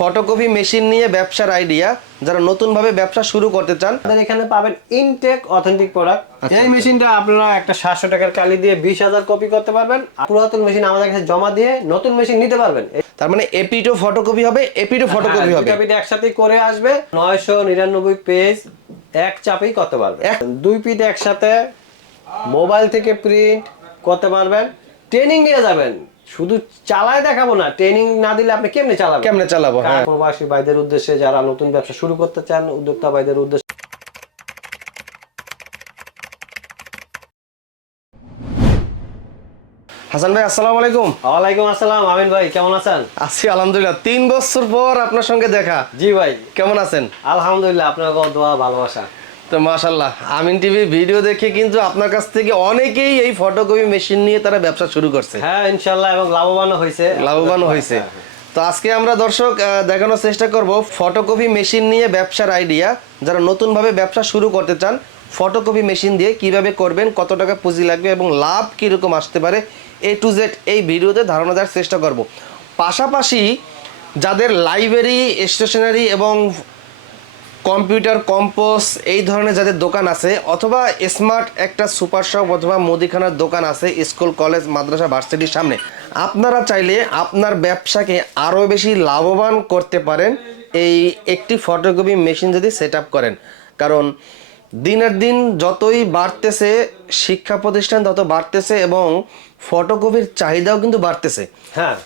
Photocopy machine নিয়ে ব্যবসার idea যারা নতুনভাবে ব্যবসা শুরু করতে চান আমাদের এখানে পাবেন ইনটেক অথেন্টিক প্রোডাক্ট এই মেশিনটা আপনারা একটা সাতশো টাকার কালি দিয়ে বিশ হাজার কপি করতে পারবেন। পুরাতন মেশিন আমাদের কাছে জমা দিয়ে নতুন মেশিন নিতে পারবেন। তার মানে এপিটো ফটোকপি হবে এপিটো ফটোকপি হবে। দুইটা পিঠ একসাথে করে আসবে নয়শো নিরানব্বই পেজ এক চাপেই করতে পারবেন। এক- দুই পিঠ একসাথে মোবাইল থেকে প্রিন্ট করতে পারবেন। ট্রেনিং নিয়ে যাবেন। শুধু চালায় দেখাবো না ট্রেনিং না দিলে আপনি কেমনে চালাবেন? কেমনে চালাবো হ্যাঁ। প্রবাসী ভাইদের উদ্দেশ্যে যারা নতুন ব্যবসা শুরু করতে চান উদ্যোক্তা ভাইদের উদ্দেশ্যে হাসান ভাই আসসালামু আলাইকুম। ওয়ালাইকুম আসসালাম আমিন ভাই কেমন আছেন? আছি আলহামদুলিল্লাহ। তিন বছর পর আপনার সঙ্গে দেখা। জি ভাই। কেমন আছেন? আলহামদুলিল্লাহ আপনার দোয়া ভালোবাসা। তো মাশাল্লাহ আমিন টিভি ভিডিও দেখে কিন্তু আপনার কাছ থেকে অনেকেই এই ফটোকপি মেশিন নিয়ে তারা ব্যবসা শুরু করছে। হ্যাঁ ইনশাল্লাহ এবং লাভবান হয়েছে। লাভবান হয়েছে। তো আজকে আমরা দর্শক দেখানোর চেষ্টা করব ফটোকপি মেশিন নিয়ে ব্যবসার আইডিয়া যারা নতুনভাবে ব্যবসা শুরু করতে চান ফটোকপি মেশিন দিয়ে কীভাবে করবেন কত টাকা পুঁজি লাগবে এবং লাভ কীরকম আসতে পারে এ টু জেড এই ভিডিওতে ধারণা দেওয়ার চেষ্টা করব। পাশাপাশি যাদের লাইব্রেরি স্টেশনারি এবং কম্পিউটার কম্পোস এই ধরনের যাদের দোকান আছে অথবা স্মার্ট একটা সুপার শপ অথবা মুদিখানার দোকান আছে স্কুল কলেজ মাদ্রাসা ভার্সিটির সামনে আপনারা চাইলে আপনার ব্যবসাকে আরও বেশি লাভবান করতে পারেন এই একটি ফটোকপি মেশিন যদি সেট করেন। কারণ দিনের দিন যতই বাড়তেছে শিক্ষা প্রতিষ্ঠান তত বাড়তেছে এবং ফটোকপির চাহিদাও কিন্তু বাড়তেছে। হ্যাঁ।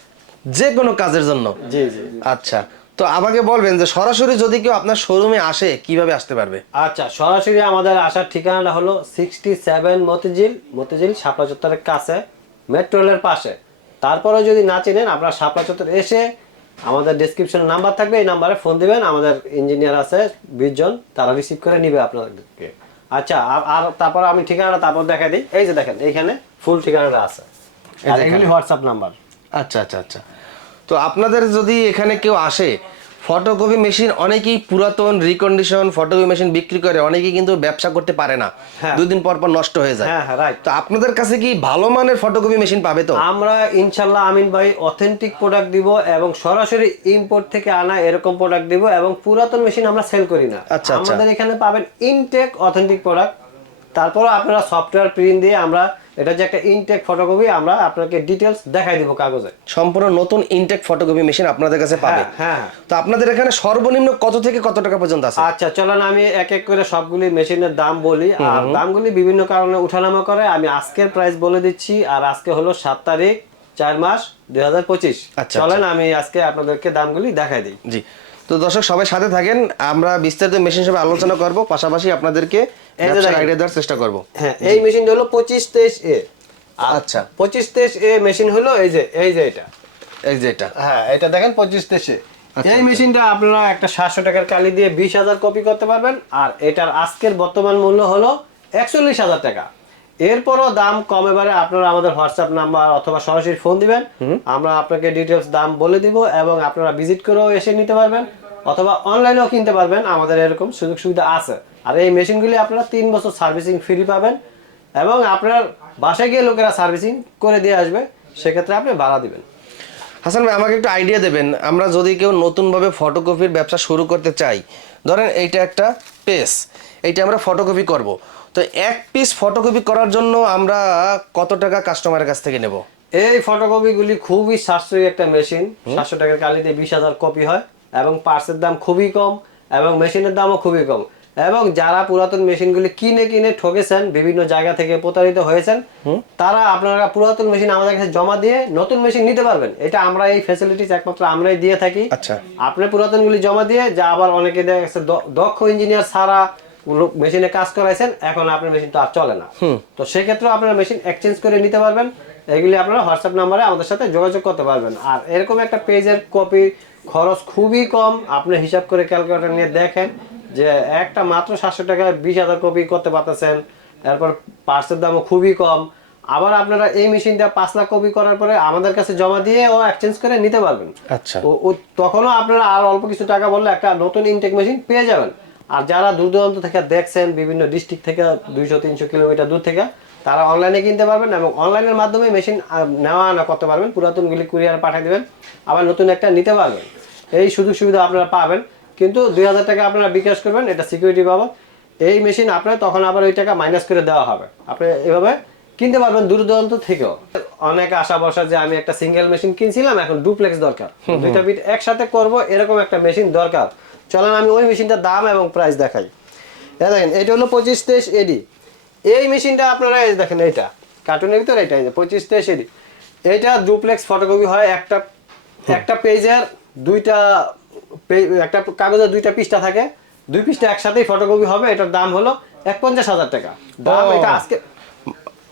যে কোনো কাজের জন্য। জি জি। আচ্ছা তো আমাকে বলবেন যে সরাসরি যদি কেউ আপনার শোরুমে আসে কীভাবে আসতে পারবে? আচ্ছা সরাসরি আমাদের আসার ঠিকানাটা হলো সিক্সটি সেভেন মতিঝিল মতিঝিল শাপলা চত্বরের কাছে মেট্রো রেলের পাশে। তারপরে যদি না চিনেন আপনারা শাপলা চত্বর এসে আমাদের ডেসক্রিপশনে নাম্বার থাকবে এই নাম্বারে ফোন দিবেন। আমাদের ইঞ্জিনিয়ার আছে বিশ জন তারা রিসিভ করে নিবে আপনাদেরকে। আচ্ছা আর- তারপর আমি ঠিকানাটা তারপর দেখা দিই। এই যে দেখেন এইখানে ফুল ঠিকানাটা আছে। এগুলি হোয়াটসঅ্যাপ নাম্বার আচ্ছা আচ্ছা আচ্ছা। তো আপনাদের যদি এখানে কেউ আসে ফটোকপি মেশিন অনেকেই পুরাতন রিকন্ডিশন ফটোকপি মেশিন বিক্রি করে অনেকেই কিন্তু ব্যবসা করতে পারে না। হ্যাঁ। দুদিন পর পর নষ্ট হয়ে যায়। হ্যাঁ হ্যাঁ রাইট তো আপনাদের কাছে কি ভালো মানের ফটোকপি মেশিন পাবে তো? আমরা ইনশাল্লাহ আমিন ভাই অথেন্টিক প্রোডাক্ট দিব এবং সরাসরি ইম্পোর্ট থেকে আনা এরকম প্রোডাক্ট দিব এবং পুরাতন মেশিন আমরা সেল করি না। আচ্ছা, আচ্ছা। আমাদের এখানে পাবেন ইনটেক অথেন্টিক প্রোডাক্ট তারপর আপনারা সফটওয়্যার প্রিন্ট দিয়ে আমরা এটা যে একটা ইনটেক ফটোকপি আমরা আপনাকে ডিটেলস দেখাই দিব কাগজে। সম্পূর্ণ নতুন ইনটেক ফটোকপি মেশিন আপনাদের কাছে পাবে। হ্যাঁ। হ্যাঁ তো আপনাদের এখানে সর্বনিম্ন কত থেকে কত টাকা পর্যন্ত আছে? আচ্ছা চলেন আমি এক এক করে সবগুলি মেশিনের দাম বলি। আর দামগুলি বিভিন্ন কারণে উঠানামা করে। আমি আজকের প্রাইস বলে দিচ্ছি আর আজকে হলো সাত তারিখ চার মাস দুই হাজার পঁচিশ। আচ্ছা, চলেন আমি আজকে আপনাদেরকে দামগুলি দেখাই দিই। জি। তো দর্শক সবাই সাথে থাকেন। আমরা বিস্তারিত মেশিন সবে আলোচনা করব পাশাপাশি আপনাদেরকে। আইডিয়া দেওয়ার চেষ্টা করব। হ্যাঁ এই মেশিনটা হলো পঁচিশ তেইশ এ আচ্ছা। পঁচিশ তেইশ এ মেশিন হলো এই যে এই যে এটা। এই যে এটা। হ্যাঁ এটা দেখেন পঁচিশ তেইশে আচ্ছা, এই মেশিনটা আপনারা একটা সাতশো টাকার কালি দিয়ে বিশ হাজার কপি করতে পারবেন। আর এটার আজকের বর্তমান মূল্য হলো একচল্লিশ হাজার টাকা। এরপরও দাম কম এবারে আপনারা আমাদের হোয়াটসঅ্যাপ নাম্বার অথবা সরাসরি ফোন দিবেন। আমরা আপনাকে ডিটেলস দাম বলে দিব এবং আপনারা ভিজিট করেও এসে নিতে পারবেন অথবা অনলাইনেও কিনতে পারবেন। আমাদের এরকম সুযোগ সুবিধা আছে। আর এই মেশিনগুলি আপনারা তিন বছর সার্ভিসিং ফ্রি পাবেন এবং আপনার বাসায় গিয়ে লোকেরা সার্ভিসিং করে দিয়ে আসবে সেক্ষেত্রে আপনি ভাড়া দিবেন। হাসান ভাই আমাকে একটু আইডিয়া দেবেন। আমরা যদি কেউ নতুনভাবে ফটোকপির ব্যবসা শুরু করতে চাই ধরেন এইটা একটা পেস এইটা আমরা ফটোকপি করব। তো এক পিস ফটোকপি করার জন্য আমরা কত টাকা কাস্টমারের কাছ থেকে নেব? এই ফটোকপিগুলি খুবই সাশ্রয়ী একটা মেশিন সাতশো টাকার কালিতে বিশ হাজার কপি হয় এবং পার্সের দাম খুবই কম এবং মেশিনের দামও খুবই কম। এবং যারা পুরাতন মেশিনগুলি কিনে কিনে ঠকেছেন বিভিন্ন জায়গা থেকে প্রতারিত হয়েছেন তারা আপনারা পুরাতন মেশিন আমাদের কাছে জমা দিয়ে নতুন মেশিন নিতে পারবেন। এটা আমরা এই ফ্যাসিলিটিস একমাত্র আমরাই দিয়ে থাকি। আচ্ছা। আপনি পুরাতনগুলি জমা দিয়ে যা আবার অনেকে দেখা গেছে দক্ষ ইঞ্জিনিয়ার ছাড়া মেশিনে কাজ করাইছেন এখন আপনার মেশিন তো আর চলে না। তো সেক্ষেত্রে আপনারা মেশিন এক্সচেঞ্জ করে নিতে পারবেন। এগুলি আপনারা হোয়াটসঅ্যাপ নাম্বারে আমাদের সাথে যোগাযোগ করতে পারবেন। আর এরকম একটা পেজের কপি খরচ খুবই কম। আপনি হিসাব করে ক্যালকুলেটর নিয়ে দেখেন যে একটা মাত্র সাতশো টাকায় বিশ হাজার কপি করতে পারতেছেন। এরপর পার্সের দামও খুবই কম। আবার আপনারা এই মেশিনটা পাঁচ লাখ কপি করার পরে আমাদের কাছে জমা দিয়ে ও এক্সচেঞ্জ করে নিতে পারবেন। আচ্ছা। তখনও আপনারা আর অল্প কিছু টাকা বললে একটা নতুন ইনটেক মেশিন পেয়ে যাবেন। আর যারা দূর দূরান্ত থেকে দেখছেন বিভিন্ন ডিস্ট্রিক্ট থেকে দুইশো তিনশো কিলোমিটার দূর থেকে তারা অনলাইনে কিনতে পারবেন এবং অনলাইনের মাধ্যমে মেশিন নেওয়া আনা করতে পারবেন। পুরাতনগুলি কুরিয়ার পাঠিয়ে দেবেন আবার নতুন একটা নিতে পারবেন। এই সুযোগ সুবিধা আপনারা পাবেন। কিন্তু দুই হাজার টাকা আপনারা বিকাশ করবেন এটা সিকিউরিটি পাবেন এই মেশিন আপনার তখন আবার ওই টাকা মাইনাস করে দেওয়া হবে। আপনি এভাবে কিনতে পারবেন দূর দূরান্ত থেকেও। অনেক আশা বসা যে আমি একটা সিঙ্গেল মেশিন কিনছিলাম এখন ডুপ্লেক্স দরকার। দুইটা বিট একসাথে করব এরকম একটা মেশিন দরকার। চলেন আমি ওই মেশিনটার দাম এবং প্রাইস দেখাই। এই দেখেন এটা হলো পঁচিশ তেইশ এডি এই মেশিনটা আপনারা এই দেখেন এইটা কার্টুনের ভিতরে এটা এই যে পঁচিশ তেইশ এডি এইটা ডুপ্লেক্স ফটোকপি হয় একটা একটা পেজের দুইটা একটা কাগজের দুইটা পৃষ্ঠা থাকে দুই পৃষ্ঠা একসাথেই ফটোকপি হবে এটার দাম হলো এক পঞ্চাশ হাজার টাকা। দাম এটা আজকে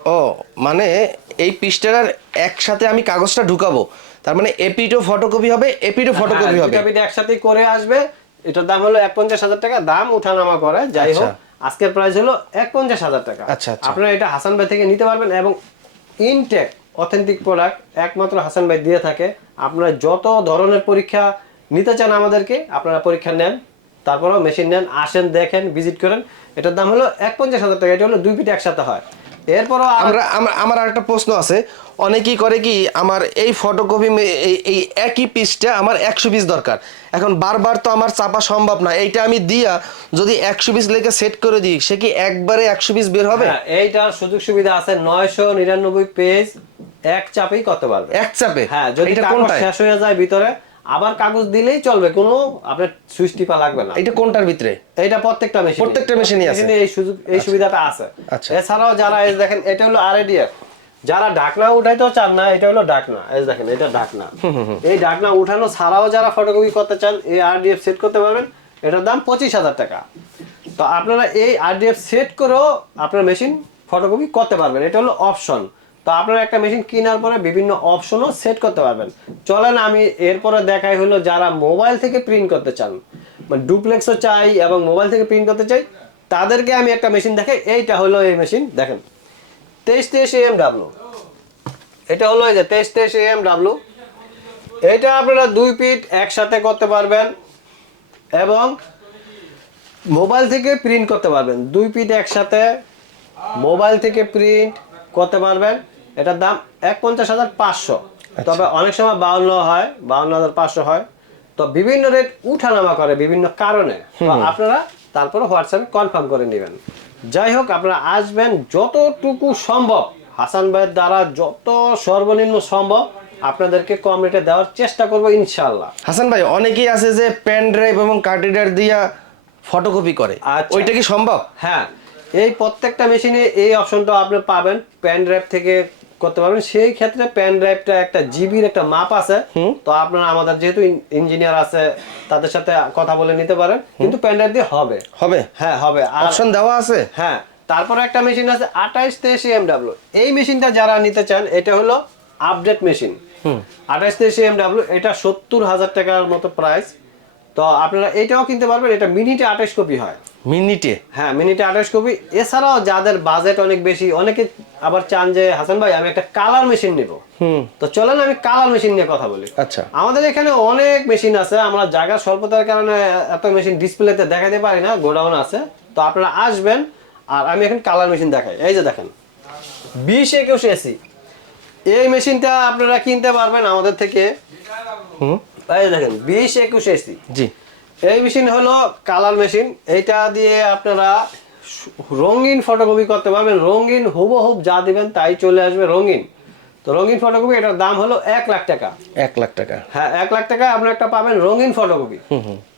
ও মানে এই পৃষ্ঠার একসাথে আমি কাগজটা ঢুকাবো তার মানে এপিটো ফটোকপি হবে এপিটো ফটোকপি হ্যাঁ, হবে। দুইটা পিঠা একসাথেই করে আসবে এটার দাম হলো এক পঞ্চাশ হাজার টাকা। দাম উঠানামা করে যাই হোক আচ্ছা। আজকের প্রাইস হলো এক পঞ্চাশ হাজার টাকা। আচ্ছা, আচ্ছা। আপনারা এটা হাসান ভাই থেকে নিতে পারবেন এবং ইনটেক অথেন্টিক প্রোডাক্ট একমাত্র হাসান ভাই দিয়ে থাকে। আপনারা যত ধরনের পরীক্ষা নিতে চান আমাদেরকে আপনারা পরীক্ষা নেন তারপরেও মেশিন নেন আসেন দেখেন ভিজিট করেন। এটার দাম হলো এক পঞ্চাশ হাজার টাকা। এটা হলো দুই পিঠে একসাথে হয়। এরপরও আমরা আমার আমার একটা প্রশ্ন আছে। অনেকেই করে কি আমার এই ফটোকপি এই একই পিসটা আমার একশো পিস দরকার। এখন বারবার তো আমার চাপা সম্ভব না। এইটা আমি দিয়া যদি একশো পিস লেখে সেট করে দিই সে কি একবারে একশো পিস বের হবে? হ্যাঁ, এইটার সুযোগ সুবিধা আছে। নয়শো নিরানব্বই পেজ এক চাপেই করতে পারবে। এক চাপে? হ্যাঁ যদি শেষ হয়ে যায় ভিতরে আবার কাগজ দিলেই চলবে কোনো আপনার সুইচ টিপা লাগবে না। এটা কোনটার ভিতরে? এটা প্রত্যেকটা মেশিন প্রত্যেকটা machine-এই আছে। এই সুযোগ এই সুবিধাটা আছে। আচ্ছা। এছাড়াও যারা এই দেখেন এটা হলো আরএডিএফ যারা ডাকনা উঠাইতেও চান না এটা হলো ডাকনা এই দেখেন এটা ডাকনা এই ডাকনা উঠানো ছাড়াও যারা ফটোকপি করতে চান এই আরডিএফ সেট করতে পারবেন। এটার দাম পঁচিশ হাজার টাকা। তো আপনারা এই আরডিএফ সেট করেও আপনার মেশিন ফটোকপি করতে পারবেন। এটা হলো অপশন তো আপনারা একটা মেশিন কেনার পরে বিভিন্ন অপশনও সেট করতে পারবেন। চলেন আমি এরপরে দেখাই হলো যারা মোবাইল থেকে প্রিন্ট করতে চান। মানে ডুপ্লেক্সও চাই এবং মোবাইল থেকে প্রিন্ট করতে চাই, তাদেরকে আমি একটা মেশিন দেখাই। এইটা হলো এই মেশিন দেখেন। তেইশ তেইশ এম ডাব্লু এটা হলো এই যে তেইশ তেইশ এম ডাব্লু এটা আপনারা দুই পিট একসাথে করতে পারবেন এবং মোবাইল থেকে প্রিন্ট করতে পারবেন। দুই পিট একসাথে মোবাইল থেকে প্রিন্ট করতে পারবেন। এটার দাম এক পঞ্চাশ হাজার পাঁচশো। তবে অনেক সময় বাউন্ন হয় বাউন্ন হাজার পাঁচশো হয়। তো বিভিন্ন রেট উঠানামা করে বিভিন্ন কারণে। আপনারা তারপরে হোয়াটসঅ্যাপে কনফার্ম করে নেবেন। যাই হোক আপনারা আসবেন যতটুকু সম্ভব হাসান ভাইয়ের দ্বারা যত সর্বনিম্ন সম্ভব আপনাদেরকে কম রেটে দেওয়ার চেষ্টা করব ইনশাল্লাহ হাসান ভাই অনেকেই আছে যে পেন ড্রাইভ এবং কার্ড রিডার দিয়া ফটোকপি করে। আচ্ছা। ওইটা কি সম্ভব? হ্যাঁ। এই প্রত্যেকটা মেশিনে এই অপশনটা আপনি পাবেন। প্যান ড্রাইভ থেকে করতে পারবেন। সেই ক্ষেত্রে প্যান ড্রাইভটা একটা জিবির একটা মাপ আছে। তো আপনারা আমাদের যেহেতু ইঞ্জিনিয়ার আছে তাদের সাথে কথা বলে নিতে পারেন। কিন্তু প্যান ড্রাইভ দিয়ে হবে। হবে? হ্যাঁ হবে। অপশন দেওয়া আছে? হ্যাঁ তারপরে একটা মেশিন আছে আঠাইশ তেইশ এমডাব্লিউ এই মেশিনটা যারা নিতে চান এটা হলো আপডেট মেশিন আঠাইশ তেইশ এমডাব্লিউ এটা সত্তর হাজার টাকার মতো প্রাইস তো আপনারা এটাও কিনতে পারবেন এটা মিনিটে আঠাইশ কপি হয়। মিনিটে? হ্যাঁ মিনিটে আঠাশ কপি। এছাড়াও যাদের বাজেট অনেক বেশি অনেকে আবার চান যে হাসান ভাই আমি একটা কালার মেশিন নিব। হুম। তো চলেন আমি কালার মেশিন নিয়ে কথা বলি। আচ্ছা। আমাদের এখানে অনেক মেশিন আছে আমরা জায়গার স্বল্পতার কারণে এত মেশিন ডিসপ্লেতে দেখাতে পারি না গোডাউন আছে। তো আপনারা আসবেন আর আমি এখন কালার মেশিন দেখাই। এই যে দেখেন বিশ একুশ এসি এই মেশিনটা আপনারা কিনতে পারবেন আমাদের থেকে। হুম। এই দেখেন বিশ একুশ এসি জি। এই মেশিন হলো কালার মেশিন এইটা দিয়ে আপনারা রঙিন ফটোকপি করতে পারবেন। রঙিন হুবহুব যা দিবেন তাই চলে আসবে রঙিন। তো রঙিন ফটোকপি এটার দাম হলো এক লাখ টাকা। এক লাখ টাকা। হ্যাঁ এক লাখ টাকা আপনি একটা পাবেন রঙিন ফটোকপি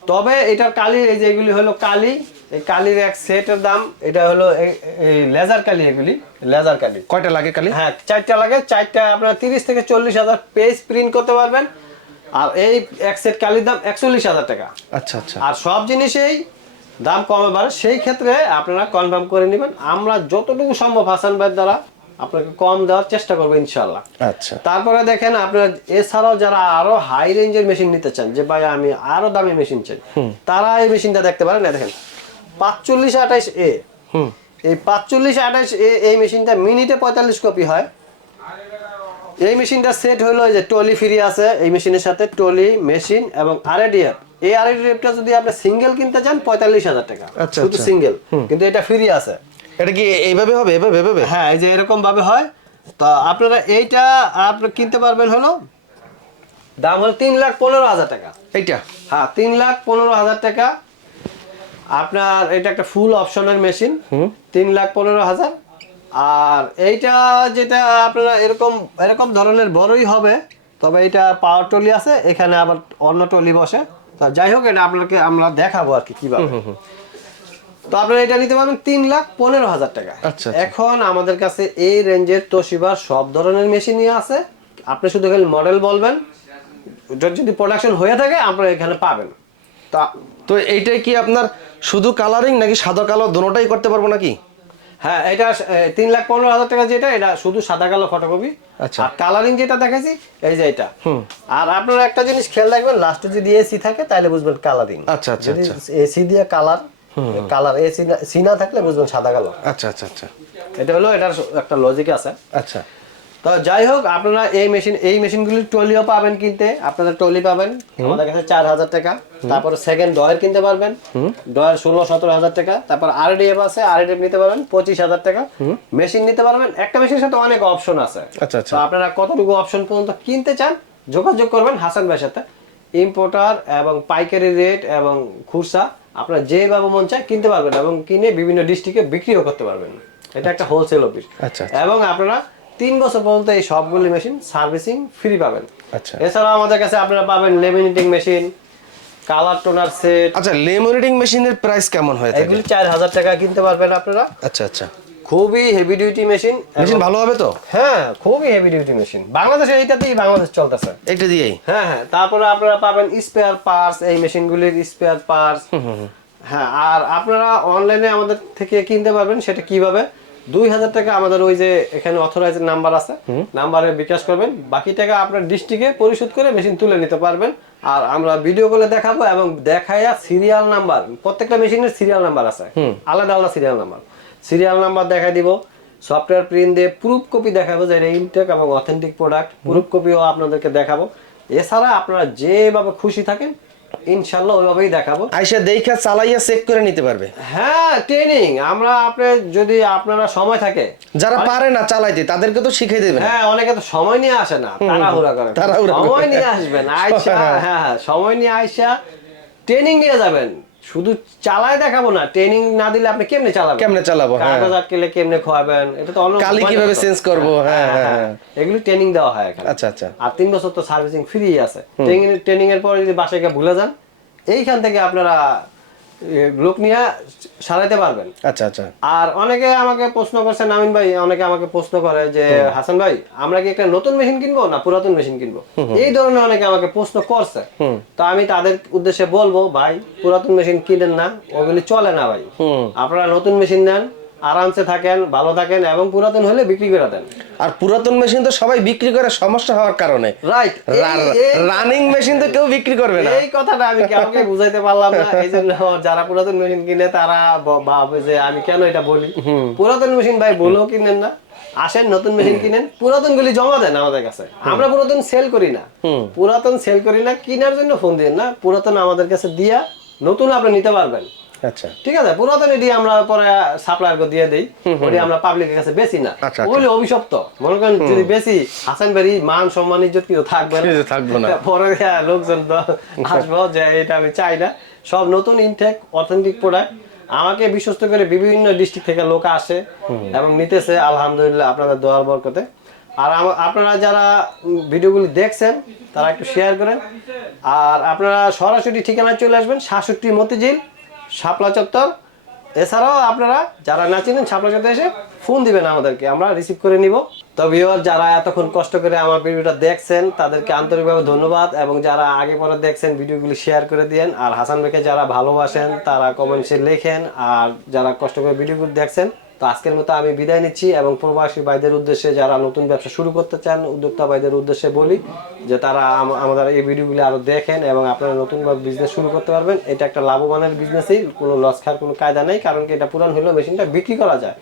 তবে এটার কালি এই যে এগুলি হলো কালি এই কালির এক সেটের দাম এটা হলো এই- এই লেজার কালি এগুলি লেজার কালি। কয়টা লাগে কালি? হ্যাঁ চারটা লাগে। চারটা আপনার তিরিশ থেকে চল্লিশ হাজার পেজ প্রিন্ট করতে পারবেন। আর এই এক সেট কালির দাম একচল্লিশ হাজার টাকা। আচ্ছা আচ্ছা। আর সব জিনিসেই দাম কমে বাড়ে। সেই ক্ষেত্রে আপনারা কনফার্ম করে নেবেন। আমরা যতটুকু সম্ভব হাসান ভাইয়ের দ্বারা আপনাকে কম দেওয়ার চেষ্টা করব ইনশাল্লাহ আচ্ছা। তারপরে দেখেন আপনার এছাড়াও যারা আরও হাই রেঞ্জের মেশিন নিতে চান যে ভাই আমি আরও দামি মেশিন চাই তারা এই মেশিনটা দেখতে পারেন। দেখেন পাঁচচল্লিশ আঠাইশ এ হুম। এই পাঁচচল্লিশ আঠাইশ এ এই মেশিনটা মিনিটে পঁয়তাল্লিশ কপি হয়। এই মেশিনটা সেট হলো এই যে টলি ফ্রি আছে এই মেশিনের সাথে টলি মেশিন এবং আরএডিএফ। এই আরএডিএফটা যদি আপনি সিঙ্গেল কিনতে চান পঁয়তাল্লিশ হাজার টাকা। আচ্ছা, শুধু আচ্ছা। সিঙ্গেল কিন্তু এটা ফ্রি আছে। এটা কি এইভাবে হবে এভাবে এভাবে? হ্যাঁ এই যে এরকম ভাবে হয়। তো আপনারা এইটা আপনি কিনতে পারবেন হলো দাম হলো তিন লাখ পনেরো হাজার টাকা। এইটা? হ্যাঁ তিন লাখ পনেরো হাজার টাকা। আপনার এটা একটা ফুল অপশনের মেশিন তিন লাখ পনেরো হাজার। আর এইটা যেটা আপনারা এরকম এরকম ধরনের বড়ই হবে তবে এটা পাওয়ার টলি আছে এখানে আবার অন্য টলি বসে। তা যাই হোক এটা আপনাকে আমরা দেখাবো আর কি কীভাবে। তো আপনারা এটা নিতে পারবেন তিন লাখ পনেরো হাজার টাকা। আচ্ছা, আচ্ছা। এখন আমাদের কাছে এই রেঞ্জের তোশিবার সব ধরনের মেশিনই আছে। আপনি শুধু খালি মডেল বলবেন যদি প্রোডাকশন হয়ে থাকে আপনারা এখানে পাবেন। তা তো এইটাই কি আপনার শুধু কালারিং নাকি সাদা কালো দুটোটাই করতে পারব নাকি? হ্যাঁ এটা তিন লাখ পনেরো হাজার টাকা যেটা এটা শুধু সাদা কালো ফটোকপি আচ্ছা। আর কালারিং যেটা দেখেছি এই যে এটা। আর আপনারা একটা জিনিস খেয়াল রাখবেন লাস্টে যদি এসি থাকে তাহলে বুঝবেন কালারিং আচ্ছা, আচ্ছা, যদি আচ্ছা। এসি দিয়ে কালার কালার এসি সি না থাকলে বুঝবেন সাদা কালো। আচ্ছা আচ্ছা আচ্ছা। এটা হলো এটার একটা লজিক আছে। আচ্ছা। তো যাই হোক আপনারা এই মেশিন এই মেশিনগুলি ট্রলিও পাবেন কিনতে। আপনারা ট্রলি পাবেন। আমাদের কাছে চার হাজার টাকা। তারপরে সেকেন্ড ডয়ের কিনতে পারবেন। ডয়ের ষোলো সতেরো হাজার টাকা। তারপর আরডিএফ আছে আরডিএফ নিতে পারবেন পঁচিশ হাজার টাকা। মেশিন নিতে পারবেন। একটা মেশিনের সাথে অনেক অপশন আছে। আচ্ছা, আচ্ছা। আপনারা কতটুকু অপশন পর্যন্ত কিনতে চান যোগাযোগ করবেন হাসান ভাইয়ের সাথে। ইম্পোর্টার এবং পাইকারি রেট এবং খুরসা আপনারা যেভাবে মন চায় কিনতে পারবেন এবং কিনে বিভিন্ন ডিস্ট্রিক্টে বিক্রিও করতে পারবেন। এটা একটা হোলসেল অফিস আচ্ছা, আচ্ছা। এবং আপনারা তিন বছর পর্যন্ত এই সবগুলি মেশিন সার্ভিসিং ফ্রি পাবেন। আচ্ছা। এছাড়াও আমাদের কাছে আপনারা পাবেন laminating machine colour toner set আচ্ছা লেমোরেটিং মেশিনের প্রাইস কেমন হয় এগুলি চার হাজার টাকা কিনতে পারবেন আপনারা। আচ্ছা আচ্ছা। খুবই হেভি ডিউটি মেশিন মেশিন ভালো হবে তো? হ্যাঁ খুবই হেভি ডিউটি মেশিন বাংলাদেশে এইটাতেই বাংলাদেশ চলতেছে। এইটা দিয়েই? হ্যাঁ হ্যাঁ। তারপরে আপনারা পাবেন স্পেয়ার পার্টস এই মেশিনগুলির স্পেয়ার পার্টস হ্যাঁ আর আপনারা অনলাইনে আমাদের থেকে কিনতে পারবেন সেটা কীভাবে? দুই হাজার টাকা আমাদের ওই যে এখানে অথরাইজ নাম্বার আছে। নাম্বারে বিকাশ করবেন। বাকি টাকা আপনার ডিস্ট্রিক্টে পরিশোধ করে মেশিন তুলে নিতে পারবেন। আর আমরা ভিডিও করে দেখাবো এবং দেখাইয়া সিরিয়াল নাম্বার প্রত্যেকটা মেশিনের সিরিয়াল নাম্বার আছে। আলাদা আলাদা সিরিয়াল নাম্বার সিরিয়াল নাম্বার দেখাই দিব। সফটওয়্যার প্রিন্ট দিয়ে প্রুফ কপি দেখাবো যে এটা ইনটেক এবং অথেন্টিক প্রোডাক্ট প্রুফ কপিও আপনাদেরকে দেখাবো। এছাড়া আপনারা যেভাবে খুশি থাকেন ইনশাল্লাহ ওইভাবেই দেখাবো। আইসা দেখা চালাইয়া চেক করে নিতে পারবে। হ্যাঁ ট্রেনিং আমরা আপনি যদি আপনারা সময় থাকে। যারা পারে না চালাইতে তাদেরকে তো শিখিয়ে দেবেন। হ্যাঁ অনেকে তো সময় নিয়ে আসে না তাড়াহুড়া করে। সময় নিয়ে আসবেন আইসা হ্যাঁ হ্যাঁ। সময় নিয়ে আইসা ট্রেনিং নিয়ে যাবেন। শুধু চালায় দেখাবো না ট্রেনিং না দিলে আপনি কেমনে চালাবেন? কেমনে চালাবো হ্যাঁ। কাগজ আটকেলে কেমনে খোয়াবেন? এটা তো অন্য কালি কীভাবে না তো। চেঞ্জ করব? হ্যাঁ হ্যাঁ হ্যাঁ এগুলি ট্রেনিং দেওয়া হয় এখানে। আচ্ছা আচ্ছা। আর তিন বছর তো সার্ভিসিং ফ্রি আছে। ট্রেনিং এর পরে যদি বাসায় গিয়ে ভুলে যান এইখান থেকে আপনারা লোক নিয়ে সারাইতে পারবেন। আচ্ছা আচ্ছা। আর অনেকে আমাকে প্রশ্ন করছে নামিন ভাই অনেকে আমাকে প্রশ্ন করে যে হাসান ভাই আমরা কি একটা নতুন মেশিন কিনবো না পুরাতন মেশিন কিনবো? এই ধরনের অনেকে আমাকে প্রশ্ন করছে। তো আমি তাদের উদ্দেশ্যে বলব ভাই পুরাতন মেশিন কিনেন না ওগুলি চলে না ভাই। আপনারা নতুন মেশিন নেন আরামসে থাকেন ভালো থাকেন এবং পুরাতন হলে বিক্রি করে দেন। আর পুরাতন মেশিন তো সবাই বিক্রি করে সমস্যা হওয়ার কারণে। রাইট রানিং মেশিন তো কেউ বিক্রি করবে না। এই কথাটা আমি কাউকে বুঝাইতে পারলাম না এই জন্য যারা পুরাতন মেশিন কিনে তারা ভাবে যে আমি কেন এটা বলি। পুরাতন মেশিন ভাই বলেও কিনেন না আসেন নতুন মেশিন কিনেন পুরাতন গুলি জমা দেন আমাদের কাছে। আমরা পুরাতন সেল করি না। পুরাতন সেল করি না কেনার জন্য ফোন দিন না পুরাতন আমাদের কাছে দিয়া নতুন আপনি নিতে পারবেন। আচ্ছা। ঠিক আছে পুরাতন এটি আমরা পরে দিয়ে দেই। ওটি আমরা পাবলিকের কাছে বেশি না। আচ্ছা, আচ্ছা। ওগুলি অভিশপ্ত। মনে করেন যদি বেশি হাসান বাড়ি মান সম্মান ইজ্জত থাকবে না। থাকবে না। পরে লোকজন তো আসব যে এটা আমি চাই না। সব নতুন ইনটেক অথেন্টিক প্রোডাক্ট আমাকে বিশ্বস্ত করে বিভিন্ন ডিস্ট্রিক্ট থেকে লোক আসে এবং নিতেছে আলহামদুলিল্লাহ আপনাদের দোয়ার বরকতে। আর আপনারা যারা ভিডিওগুলি দেখছেন তারা একটু শেয়ার করেন। আর আপনারা সরাসরি ঠিকানায় চলে আসবেন সাতষট্টি মতিঝিল শাপলা চত্বর। এছাড়াও আপনারা যারা না চিনেন শাপলা চত্বর এসে ফোন দিবেন আমাদেরকে, আমরা রিসিভ করে নিব। তবে যারা এতক্ষণ কষ্ট করে আমার ভিডিওটা দেখছেন, তাদেরকে আন্তরিকভাবে ধন্যবাদ এবং যারা আগে পরে দেখছেন, ভিডিওগুলি শেয়ার করে দিয়েন। আর হাসান ভাইকে যারা ভালোবাসেন, তারা কমেন্টসে লেখেন। আর যারা কষ্ট করে ভিডিওগুলো দেখছেন তো আজকের মতো আমি বিদায় নিচ্ছি এবং প্রবাসী ভাইদের উদ্দেশ্যে যারা নতুন ব্যবসা শুরু করতে চান, উদ্যোক্তা ভাইদের উদ্দেশ্যে বলি যে তারা আমাদের এই ভিডিওগুলি আরও দেখেন এবং আপনারা নতুনভাবে বিজনেস শুরু করতে পারবেন। এটা একটা লাভবানের বিজনেসই কোনো লস খাওয়ার কোনো কায়দা নেই, কারণ কি এটা পূরণ হলেও মেশিনটা বিক্রি করা যায়।